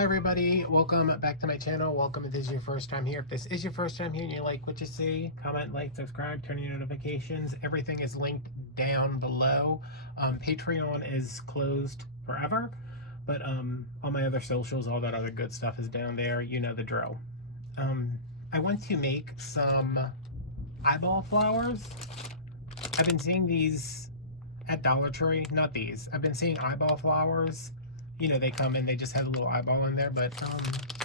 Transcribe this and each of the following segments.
Hi everybody, welcome back to my channel. Welcome if this is your first time here. If this is your first time here and you like what you see, comment, like, subscribe, turn on your notifications. Everything is linked down below. Patreon is closed forever, but all my other socials, all that other good stuff is down there. You know the drill. I want to make some eyeball flowers. I've been seeing these at Dollar Tree, not these. I've been seeing eyeball flowers. You know, they come in, they just have a little eyeball in there, but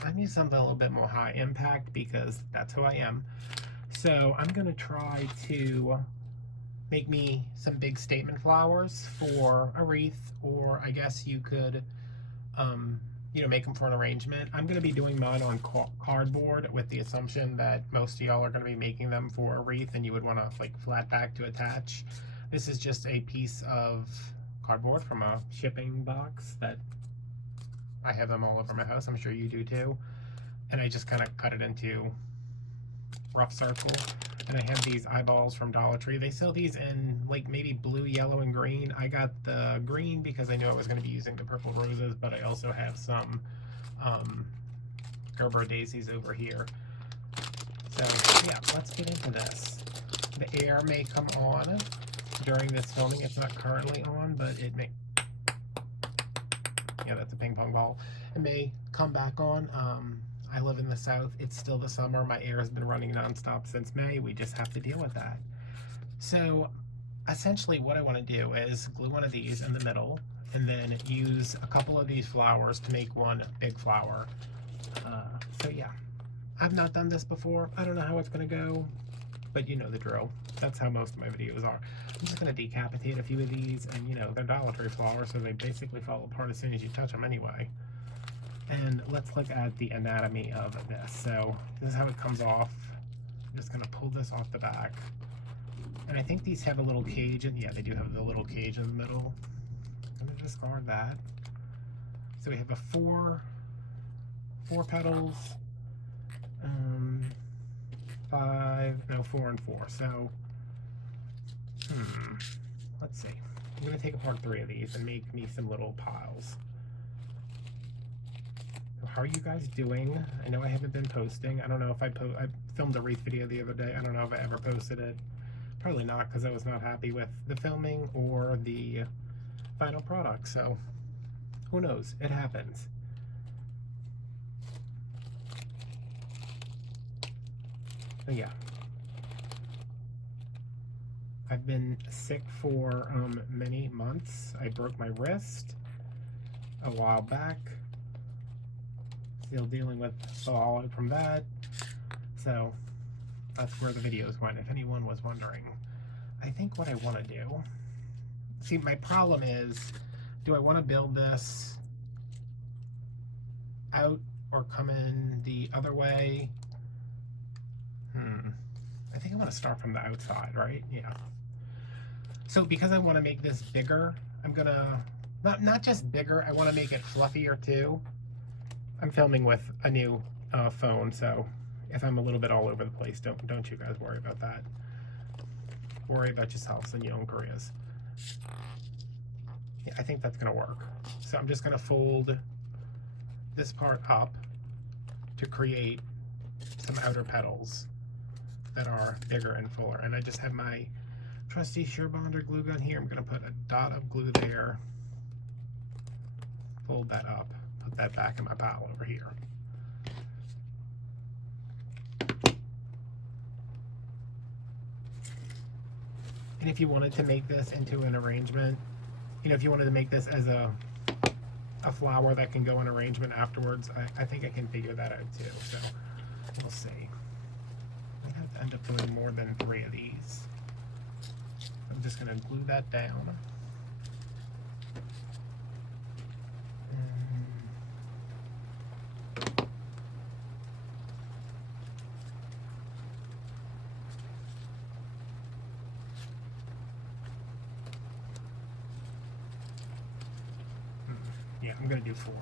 I need something a little bit more high impact because that's who I am. So I'm gonna try to make me some big statement flowers for a wreath, or I guess you could, you know, make them for an arrangement. I'm gonna be doing mine on cardboard with the assumption that most of y'all are gonna be making them for a wreath and you would wanna like flat back to attach. This is just a piece of cardboard from a shipping box that I have them all over my house. I'm sure you do too. And I just kind of cut it into rough circle. And I have these eyeballs from Dollar Tree. They sell these in like maybe blue, yellow, and green. I got the green because I knew I was going to be using the purple roses, but I also have some Gerber daisies over here. So yeah, let's get into this. The air may come on during this filming. It's not currently on, but it may, yeah, that's a ping pong ball. It may come back on. I live in the South. It's still the summer. My air has been running nonstop since May. We just have to deal with that. So essentially what I want to do is glue one of these in the middle and then use a couple of these flowers to make one big flower. So yeah, I've not done this before. I don't know how it's going to go, but you know the drill. That's how most of my videos are. I'm just going to decapitate a few of these, and you know, they're Dollar Tree flowers, so they basically fall apart as soon as you touch them anyway. And let's look at the anatomy of this. So this is how it comes off. I'm just going to pull this off the back. And I think these have a little cage, and yeah, they do have the little cage in the middle. I'm going to discard that. So we have a four petals, 4 and 4. So, let's see. I'm gonna take apart 3 of these and make me some little piles. So how are you guys doing? I know I haven't been posting. I don't know if I filmed a wreath video the other day. I don't know if I ever posted it. Probably not, because I was not happy with the filming or the final product. So, who knows? It happens. So yeah, I've been sick for many months. I broke my wrist a while back. Still dealing with fallout from that. So that's where the videos went, if anyone was wondering. I think what I want to do, see, my problem is, do I want to build this out or come in the other way? I think I'm going to start from the outside, right? Yeah. So because I want to make this bigger, I'm going to, not just bigger, I want to make it fluffier too. I'm filming with a new phone, so if I'm a little bit all over the place, don't you guys worry about that. Worry about yourselves and your own careers. Yeah, I think that's going to work. So I'm just going to fold this part up to create some outer petals that are bigger and fuller. And I just have my trusty SureBonder glue gun here. I'm going to put a dot of glue there, fold that up, put that back in my pile over here. And if you wanted to make this into an arrangement, you know, if you wanted to make this as a flower that can go in arrangement afterwards, I think I can figure that out too. So we'll see. I have to end up doing more than 3 of these. I'm just going to glue that down. Yeah, I'm going to do 4.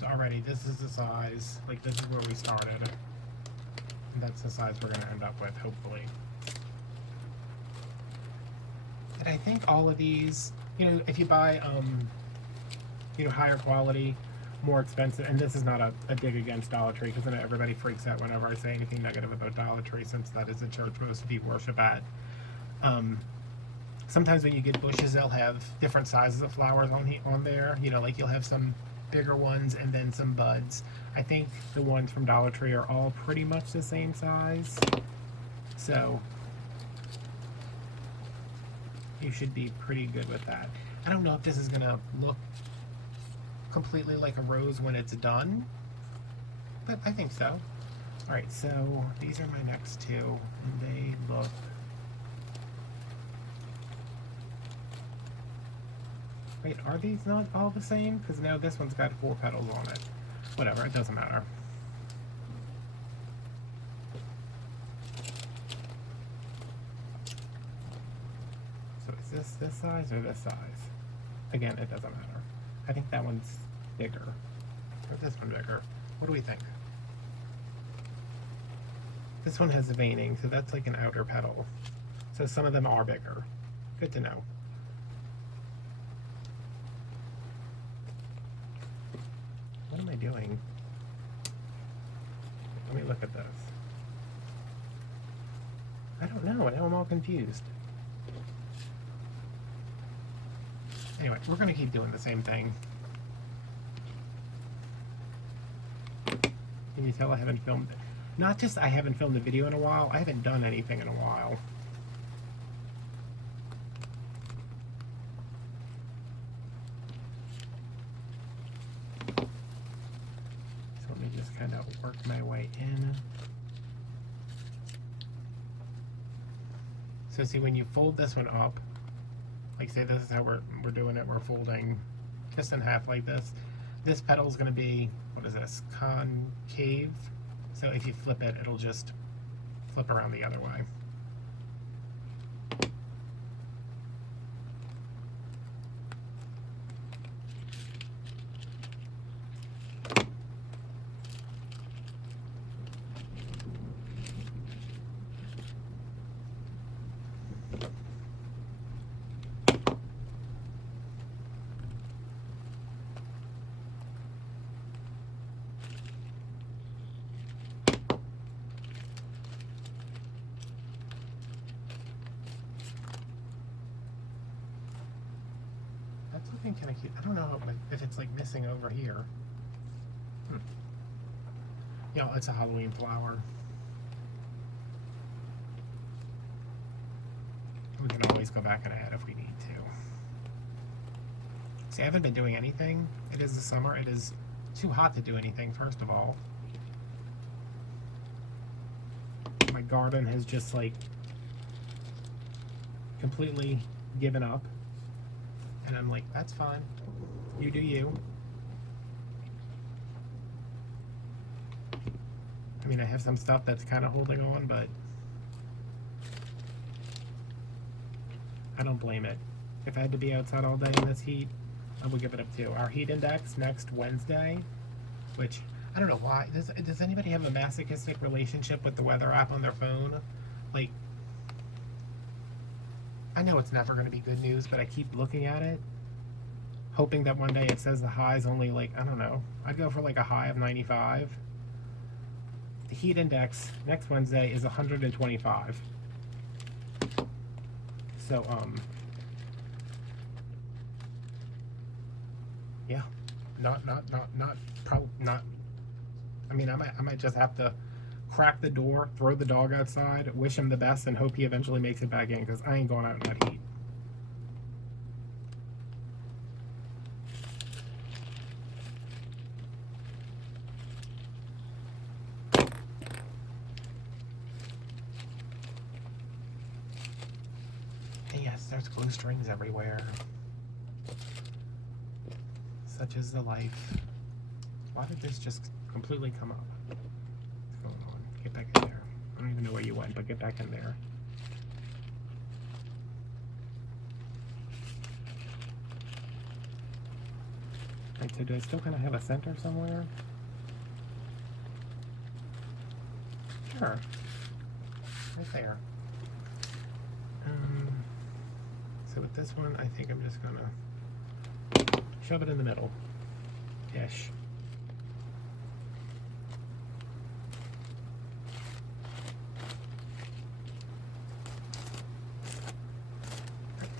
So already this is the size, like this is where we started. And that's the size we're going to end up with, hopefully. But I think all of these, you know, if you buy, you know, higher quality, more expensive, and this is not a dig against Dollar Tree, because I know everybody freaks out whenever I say anything negative about Dollar Tree, since that is the church most people worship at. Sometimes when you get bushes, they'll have different sizes of flowers on there. You know, like you'll have some bigger ones and then some buds. I think the ones from Dollar Tree are all pretty much the same size. So you should be pretty good with that. I don't know if this is gonna look completely like a rose when it's done, but I think so. All right, so these are my next two, and they look wait, are these not all the same? Because now this one's got 4 petals on it. Whatever, it doesn't matter. So is this size or this size? Again, it doesn't matter. I think that one's bigger. Or this one bigger. What do we think? This one has veining, so that's like an outer petal. So some of them are bigger. Good to know. What am I doing? Let me look at this. I don't know. Now I'm all confused. Anyway, we're going to keep doing the same thing. Can you tell I haven't filmed it? Not just I haven't filmed a video in a while, I haven't done anything in a while. So let me just kind of work my way in. So see, when you fold this one up, like say this is how we're doing it, we're folding just in half like this. This petal is going to be, what is this, concave? So if you flip it, it'll just flip around the other way. Kind of cute. I don't know if it's like missing over here. Yeah, it's a Halloween flower. We can always go back and add if we need to. See, I haven't been doing anything. It is the summer. It is too hot to do anything, first of all. My garden has just like completely given up. And I'm like, that's fine. You do you. I mean, I have some stuff that's kind of holding on, but I don't blame it. If I had to be outside all day in this heat, I would give it up too. Our heat index next Wednesday, which I don't know why. Does anybody have a masochistic relationship with the weather app on their phone? Like, I know it's never going to be good news, but I keep looking at it, hoping that one day it says the high's only like, I don't know, I'd go for like a high of 95. The heat index next Wednesday is 125. So, yeah, probably not. I mean, I might just have to crack the door, throw the dog outside, wish him the best, and hope he eventually makes it back in, because I ain't going out in that heat. And yes, there's glue strings everywhere. Such is the life. Why did this just completely come up? What's going on? Get back in there. I don't even know where you went, but get back in there. Alright, so do I still kind of have a center somewhere? Sure. Right there. So this one, I think I'm just gonna shove it in the middle. Ish.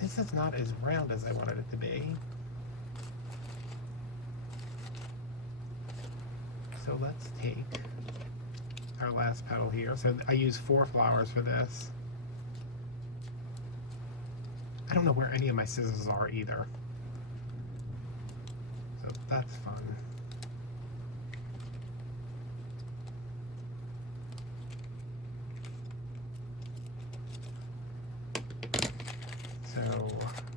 This is not as round as I wanted it to be. So let's take our last petal here. So I use 4 flowers for this. I don't know where any of my scissors are either. So that's fun. So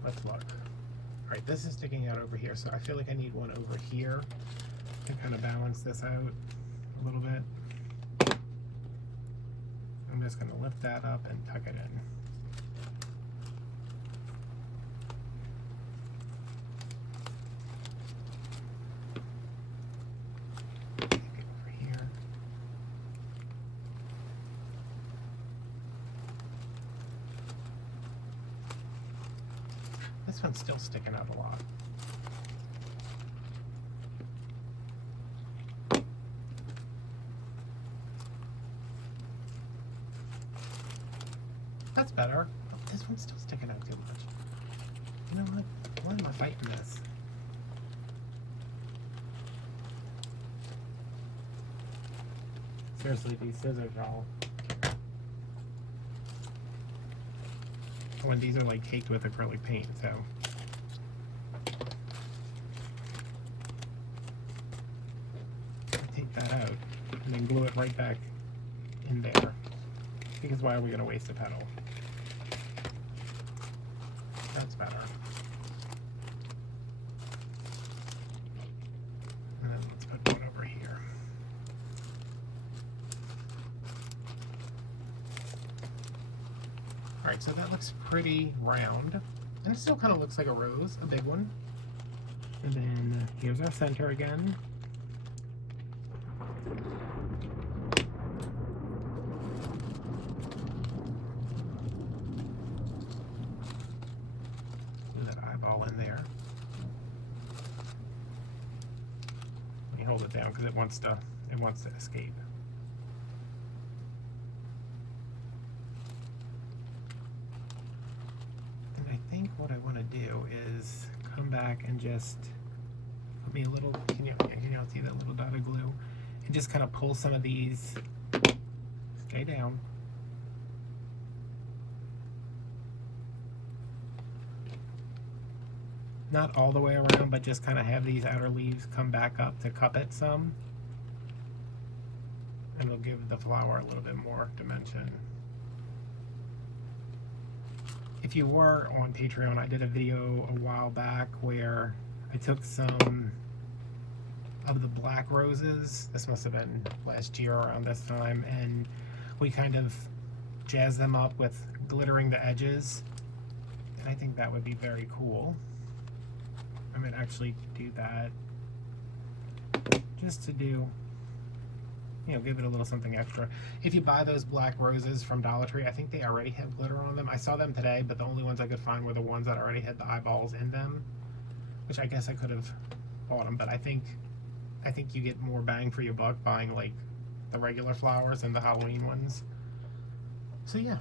let's look. All right, this is sticking out over here, so I feel like I need one over here to kind of balance this out a little bit. I'm just going to lift that up and tuck it in. Take it over here. This one's still sticking out a lot. That's better. Oh, this one's still sticking out too much. You know what? Why am I fighting this? Seriously, these scissors, y'all. When these are like caked with acrylic paint, so. Take that out and then glue it right back in there. Because why are we going to waste a petal? That's better. And then let's put one over here. Alright, so that looks pretty round. And it still kind of looks like a rose, a big one. And then here's our center again. In there. Let me hold it down because it wants to escape. And I think what I want to do is come back and just put me a little, can you see that little dot of glue? And just kind of pull some of these, stay down. Not all the way around, but just kind of have these outer leaves come back up to cup it some. And it'll give the flower a little bit more dimension. If you were on Patreon, I did a video a while back where I took some of the black roses. This must have been last year around this time. And we kind of jazzed them up with glittering the edges. And I think that would be very cool. I might actually do that just to do, give it a little something extra. If you buy those black roses from Dollar Tree, I think they already have glitter on them. I saw them today, but the only ones I could find were the ones that already had the eyeballs in them, which I guess I could have bought them, but I think you get more bang for your buck buying like the regular flowers and the Halloween ones. So yeah,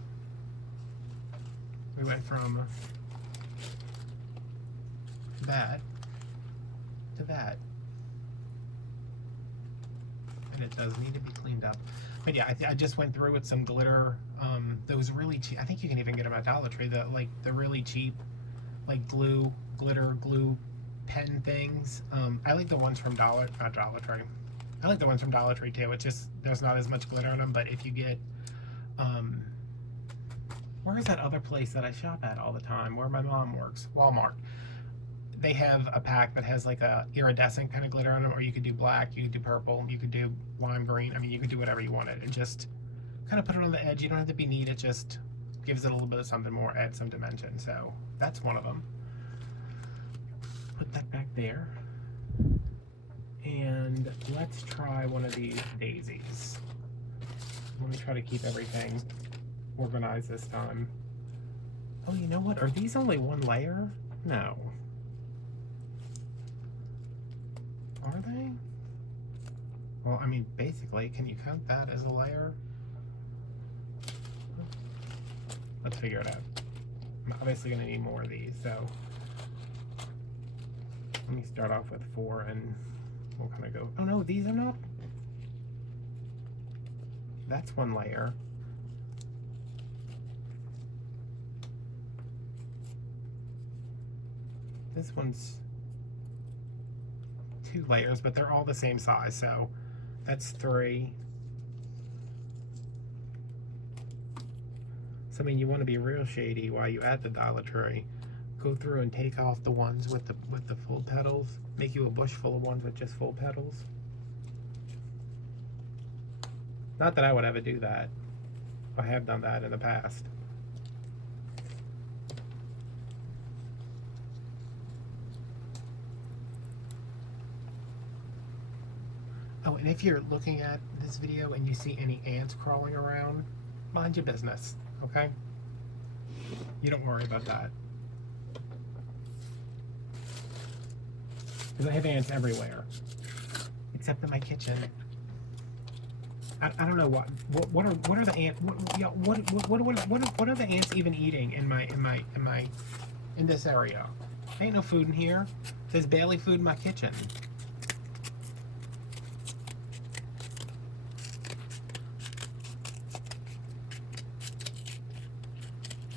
we went from that to that, and it does need to be cleaned up. But yeah, I just went through with some glitter. Those really cheap. I think you can even get them at Dollar Tree. The really cheap, like glitter glue pen things. I like the ones from Dollar Tree. I like the ones from Dollar Tree too. It's just there's not as much glitter in them. But if you get where is that other place that I shop at all the time? Where my mom works, Walmart. They have a pack that has like a iridescent kind of glitter on them, or you could do black, you could do purple, you could do lime green. I mean, you could do whatever you wanted and just kind of put it on the edge. You don't have to be neat. It just gives it a little bit of something more, adds some dimension. So that's one of them. Put that back there. And let's try one of these daisies. Let me try to keep everything organized this time. Oh, you know what? Are these only one layer? No. Are they? Well, I mean, basically, can you count that as a layer? Let's figure it out. I'm obviously going to need more of these, so let me start off with 4 and we'll kind of go. Oh no, these are not. That's one layer. This one's 2 layers, but they're all the same size, so that's 3. So I mean, you want to be real shady while you add the Dollar Tree. Go through and take off the ones with the full petals. Make you a bush full of ones with just full petals. Not that I would ever do that. I have done that in the past. Oh, and if you're looking at this video and you see any ants crawling around, mind your business, okay? You don't worry about that. Because I have ants everywhere, except in my kitchen. I don't know what are the ants? What are the ants even eating in this area? Ain't no food in here. There's barely food in my kitchen.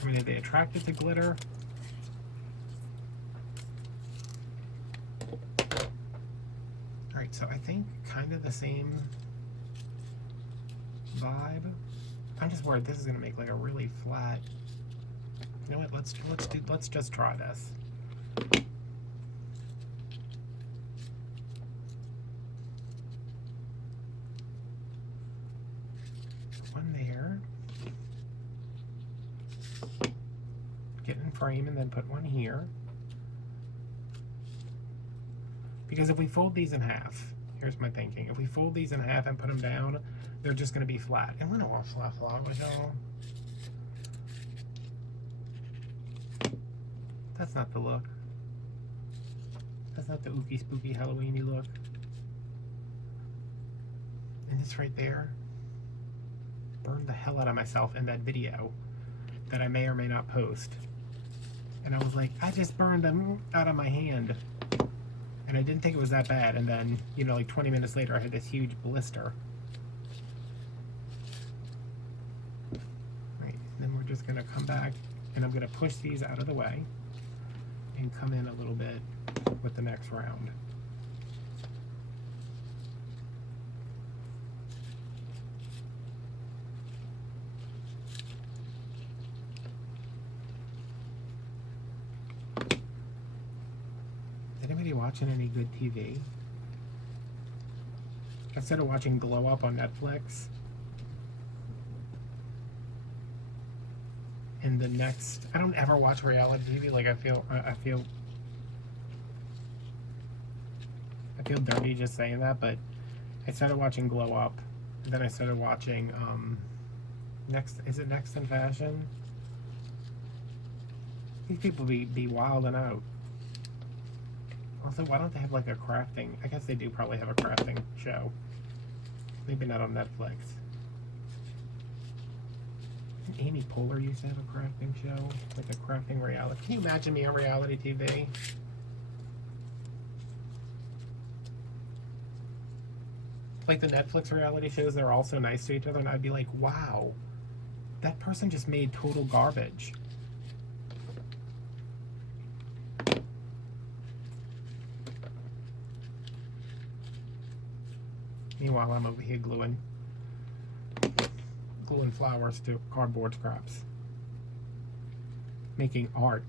I mean, are they attracted to glitter? Alright, so I think kind of the same vibe. I'm just worried this is gonna make like a really flat. You know what? Let's just try this. One there. Get in frame and then put one here. Because if we fold these in half, here's my thinking. If we fold these in half and put them down, they're just going to be flat. And we don't want flat flowers, y'all. That's not the look. That's not the ooky spooky Halloween-y look. And this right there burned the hell out of myself in that video that I may or may not post. And I was like, I just burned them out of my hand. And I didn't think it was that bad. And then, you know, like 20 minutes later, I had this huge blister. Right, and then we're just gonna come back and I'm gonna push these out of the way and come in a little bit with the next round. Anybody watching any good TV? Instead of watching Glow Up on Netflix, and the next, I don't ever watch reality TV. Like I feel dirty just saying that, but I started watching Glow Up, and then I started watching Next in Fashion? These people be wilding out. Also, why don't they have like a crafting? I guess they do probably have a crafting show. Maybe not on Netflix. Amy Poehler used to have a crafting show, like a crafting reality. Can you imagine me on reality TV? Like the Netflix reality shows, they're all so nice to each other, and I'd be like, wow, that person just made total garbage. Meanwhile, I'm over here gluing flowers to cardboard scraps. Making art.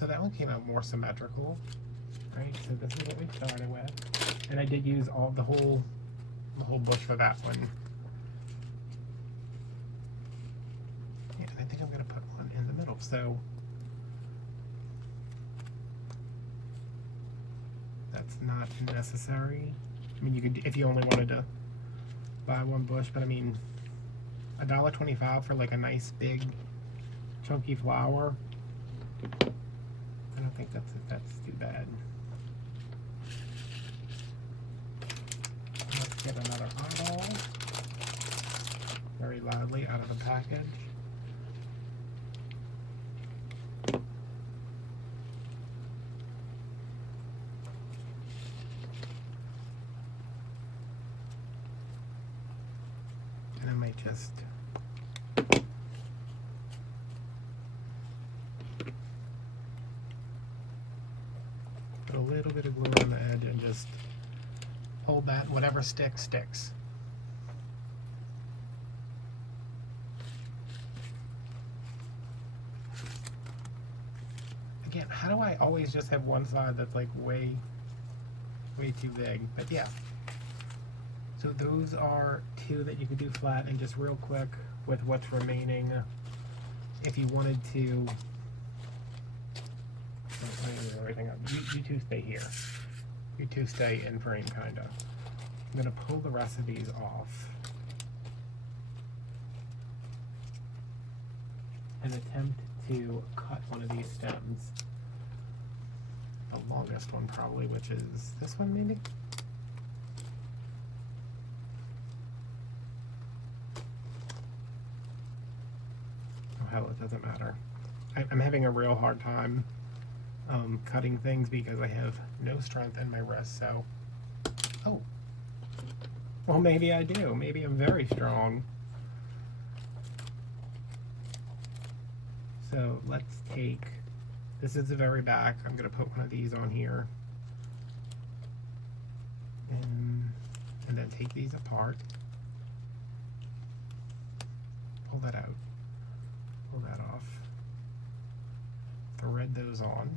So that one came out more symmetrical, right? So this is what we started with. And I did use the whole bush for that one. Yeah, and I think I'm gonna put one in the middle. So that's not necessary. I mean, you could, if you only wanted to buy one bush, but I mean, $1.25 for like a nice big chunky flower. I don't think that's too bad. Let's get another eyeball very loudly out of the package. And I might just put a little bit of glue on the edge and just hold that, whatever sticks, sticks. Again, how do I always just have one side that's like way too big? But yeah. So those are two that you could do flat, and just real quick with what's remaining, if you wanted to, everything up. You two stay here. You two stay in frame, kinda. I'm gonna pull the rest of these off and attempt to cut one of these stems. The longest one probably, which is this one maybe? Oh hell, it doesn't matter. I'm having a real hard time cutting things because I have no strength in my wrist, so... Oh. Well, maybe I do. Maybe I'm very strong. So let's take... This is the very back. I'm going to put one of these on here. And then take these apart. Pull that out. Pull that off. Thread those on.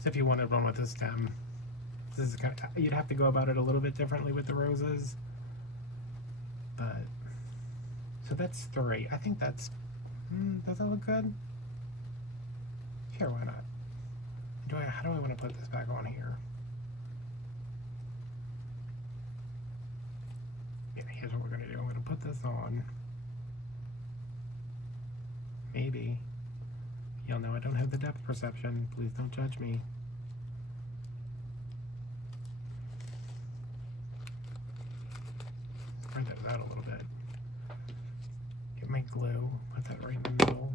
So if you want to run with a stem, this is kind of, you'd have to go about it a little bit differently with the roses. But, so that's 3. I think that's, does that look good? Sure, why not? How do I want to put this back on here? Yeah, here's what we're going to do. I'm going to put this on. Maybe. Y'all know I don't have the depth perception. Please don't judge me. Spread those out a little bit. Get my glue, put that right in the middle.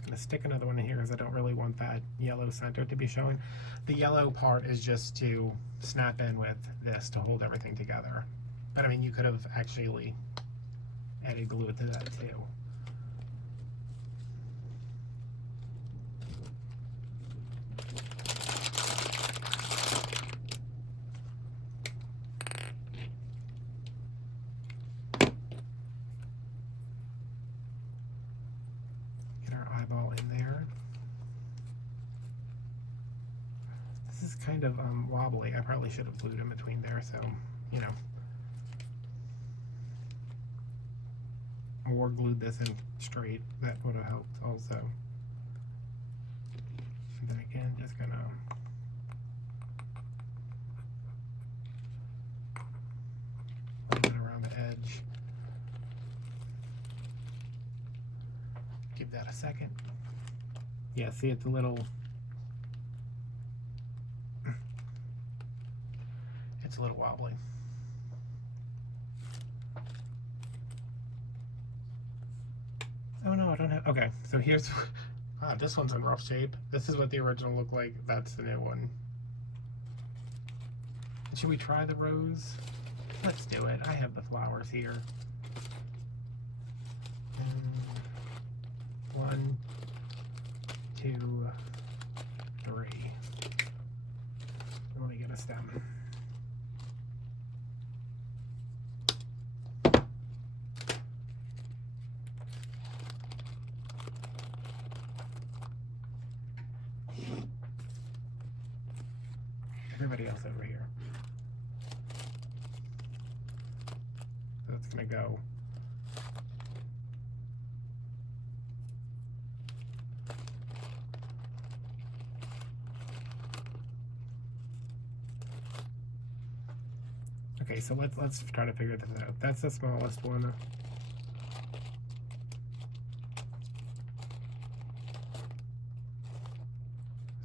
I'm gonna stick another one in here because I don't really want that yellow center to be showing. The yellow part is just to snap in with this to hold everything together. But I mean, you could have actually added glue to that too. Kind of wobbly. I probably should have glued in between there, so you know, or glued this in straight. That would have helped also. And then again, just gonna put it around the edge. Give that a second. Yeah, see, it's a little. It's a little wobbly. Oh no, I don't have, okay, so here's, this one's in rough shape. This is what the original looked like. That's the new one. Should we try the rose? Let's do it. I have the flowers here. 1, 2, 3. Let me get a stem. everybody else over here. So that's gonna go. Okay, so let's try to figure this out. That's the smallest one.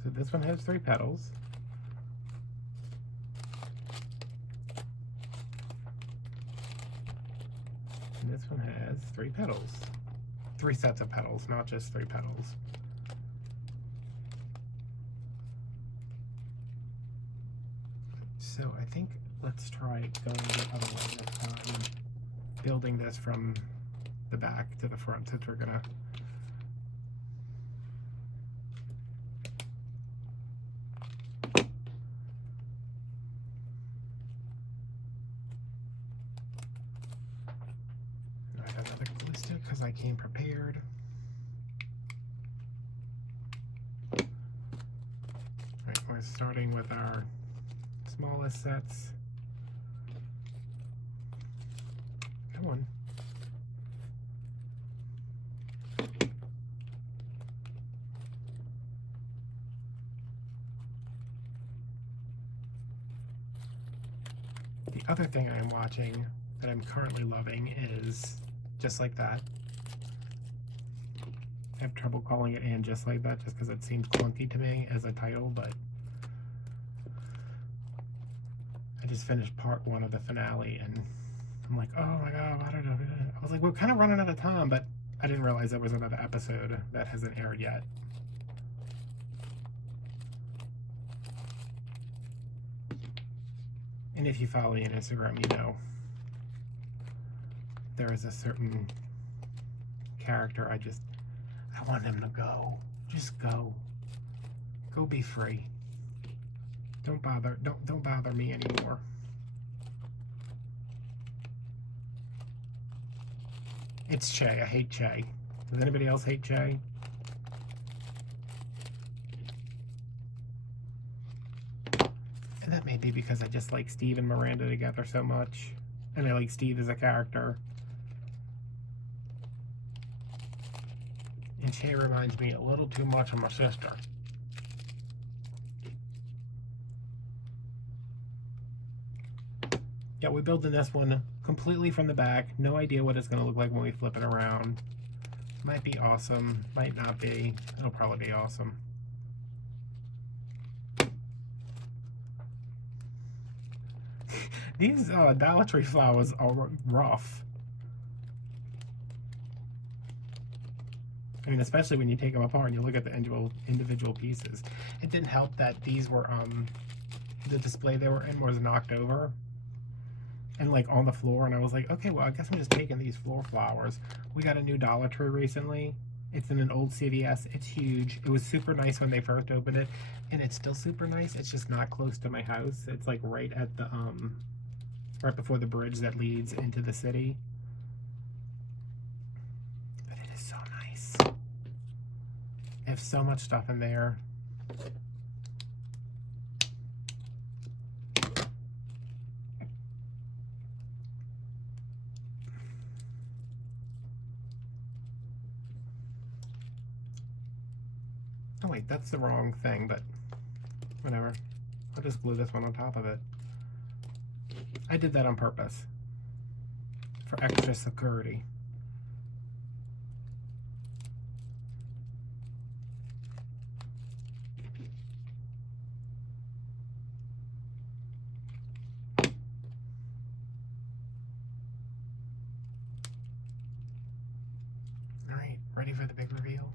So this one has 3 petals. And this one has 3 petals. 3 sets of petals, not just 3 petals. So I think let's try going the other way this time. Building this from the back to the front, since we're gonna. I got another glue stick because I came prepared. Right, we're starting with our smallest sets. Come on. The other thing I'm watching that I'm currently loving is Just Like That. I have trouble calling it And Just Like That just because it seems clunky to me as a title, but I just finished part 1 of the finale and I'm like, oh my god, I don't know. I was like, we're kind of running out of time, but I didn't realize there was another episode that hasn't aired yet. And if you follow me on Instagram, you know there is a certain character I want him to go. Just go. Go be free. Don't bother me anymore. It's Che. I hate Che. Does anybody else hate Che? And that may be because I just like Steve and Miranda together so much. And I like Steve as a character. And Che reminds me a little too much of my sister. Yeah, we're building this one completely from the back. No idea what it's going to look like when we flip it around. Might be awesome. Might not be. It'll probably be awesome. These Dollar Tree flowers are rough. I mean, especially when you take them apart and you look at the individual pieces. It didn't help that these were, the display they were in was knocked over and like on the floor, and I was like, okay, well, I guess I'm just taking these floor flowers. We got a new Dollar Tree recently. It's in an old CVS. It's huge. It was super nice when they first opened it, and it's still super nice. It's just not close to my house. It's like right at the right before the bridge that leads into the city. But it is so nice. They have so much stuff in there. Oh wait, that's the wrong thing, but whatever. I'll just glue this one on top of it. I did that on purpose for extra security. All right, ready for the big reveal?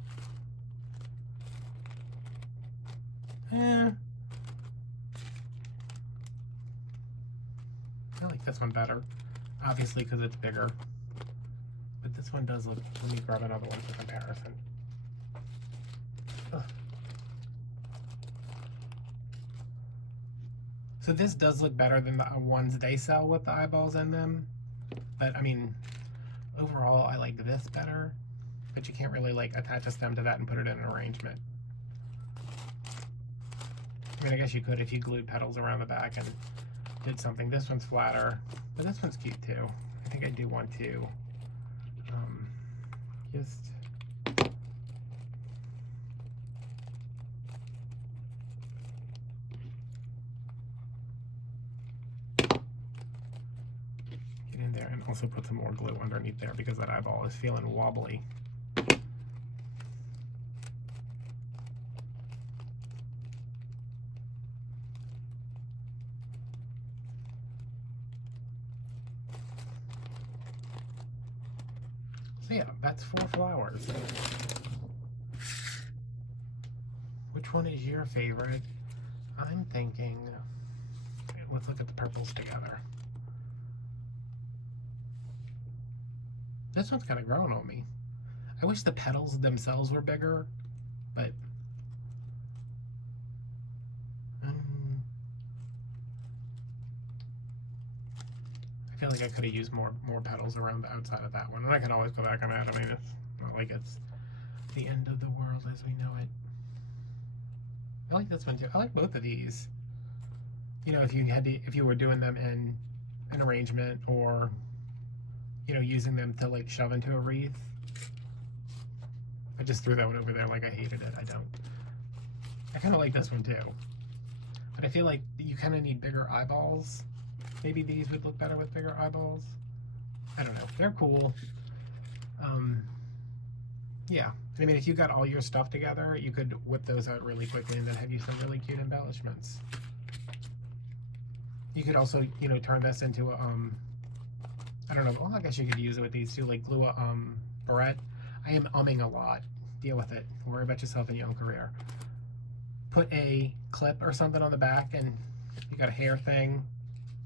I like this one better, obviously because it's bigger, but this one does look, let me grab another one for comparison. Ugh. So this does look better than the ones they sell with the eyeballs in them, but I mean, overall I like this better, but you can't really like attach a stem to that and put it in an arrangement. I mean, I guess you could if you glued petals around the back and did something. This one's flatter, but this one's cute too. I think I do want to just get in there and also put some more glue underneath there because that eyeball is feeling wobbly. So yeah, that's 4 flowers. Which one is your favorite? I'm thinking, let's look at the purples together. This one's kind of growing on me. I wish the petals themselves were bigger, but I feel like I could have used more petals around the outside of that one. And I could always go back on that. I mean, it's not like it's the end of the world as we know it. I like this one too. I like both of these. You know, if you were doing them in an arrangement or, you know, using them to like shove into a wreath. I just threw that one over there like I hated it. I don't. I kind of like this one too. But I feel like you kind of need bigger eyeballs. Maybe these would look better with bigger eyeballs. I don't know. They're cool. Yeah. I mean, if you got all your stuff together, you could whip those out really quickly and then have you some really cute embellishments. You could also, you know, turn this into a, I don't know. Well, I guess you could use it with these too, like glue a barrette. I am umming a lot. Deal with it. Worry about yourself in your own career. Put a clip or something on the back and you got a hair thing.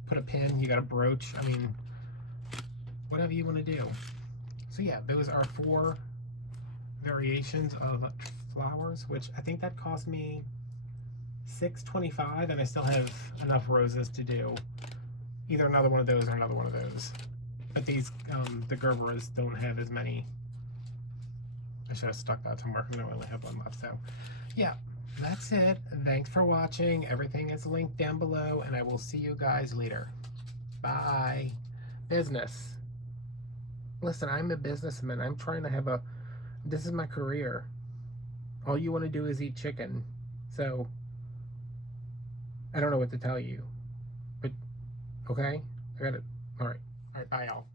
Put a pin, you got a brooch. I mean, whatever you want to do. So yeah, those are 4 variations of flowers, which I think that cost me $6.25, and I still have enough roses to do either another one of those or another one of those. But these, the Gerberas don't have as many. I should have stuck that somewhere. I only have one left. So yeah, that's it. Thanks for watching. Everything is linked down below, and I will see you guys later. Bye. Business. Listen, I'm a businessman. I'm trying to have this is my career. All you want to do is eat chicken. So, I don't know what to tell you. But, okay? I got it. All right. All right, bye, y'all.